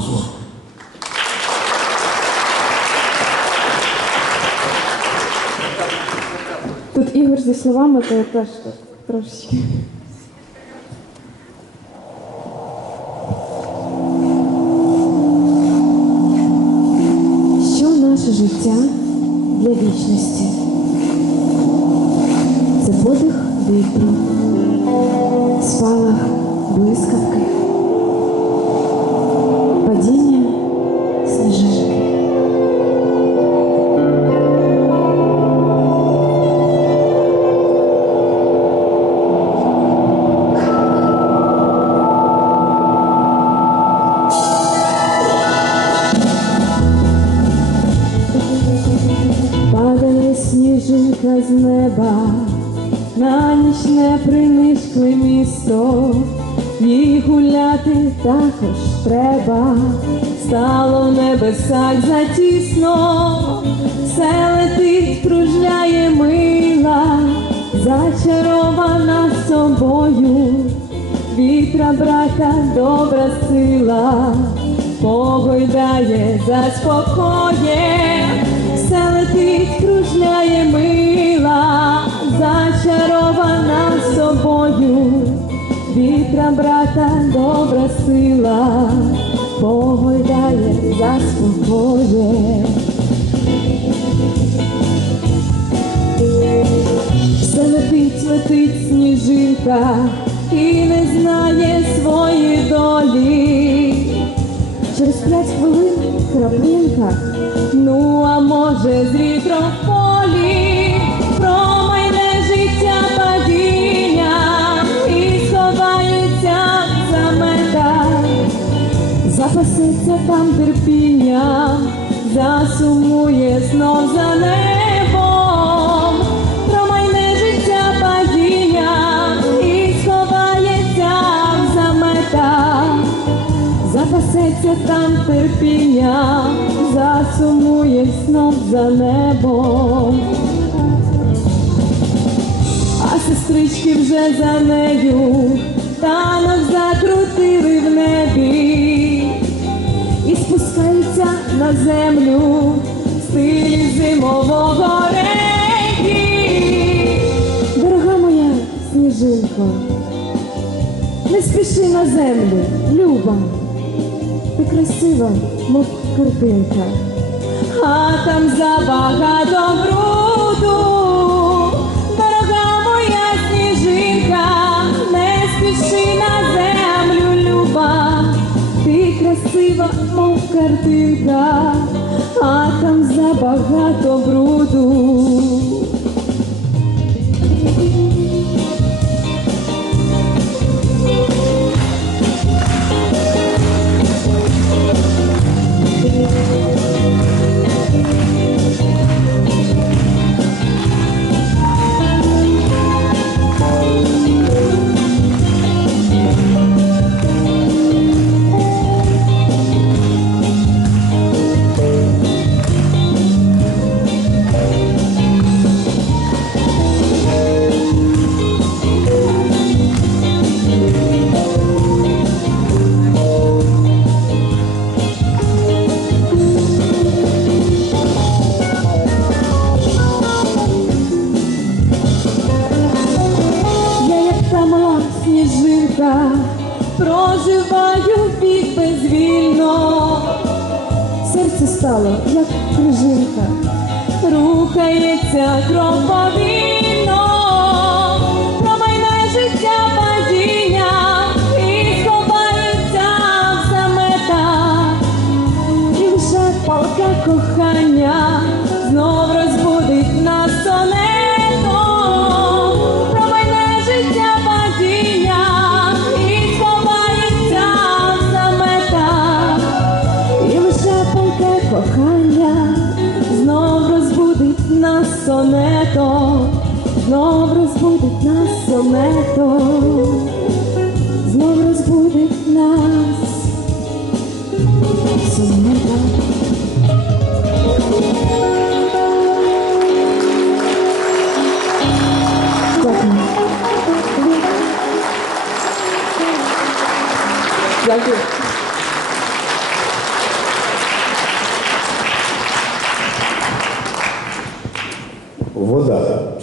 аплодисменти. Тут Ігор зі словами, то я теж тут трошечки. Що наше життя для вічності? Це подих вітру, спалах блискавки, сніжинка з неба, на ніч не принишкли місто, і гуляти також треба, стало в небесах затісно, все летить, кружляє мила, зачарована собою, вітра брата добра сила, погойдає, заспокоє, все летить, кружляє мила, зачарована собою, вітра брата добра сила, погойдає, заспокоє. Все летить, летить сніжинка і не знає своєї долі. Хвилин краплинка, ну а може з вітром в полі? Життя падіння. І сховається в заметах, запасеться там терпіння, засумує знов за Запасеться там терпіння, засумує знов за небом. А сестрички вже за нею танок закрутили в небі і спускаються на землю в стилі зимового регі. Дорога моя сніжинко, не спіши на землю, люба, красива, мов картинка, а там забагато бруду. Дорога моя сніжинка, не спіши на землю, люба, ти красива, мов картинка, а там забагато бруду. Проживаю вік безвільно. Серце стало, як крижинка, рухається кров сонетом, знов розбудить нас сонетом, знов розбудить нас сонетом. Вода.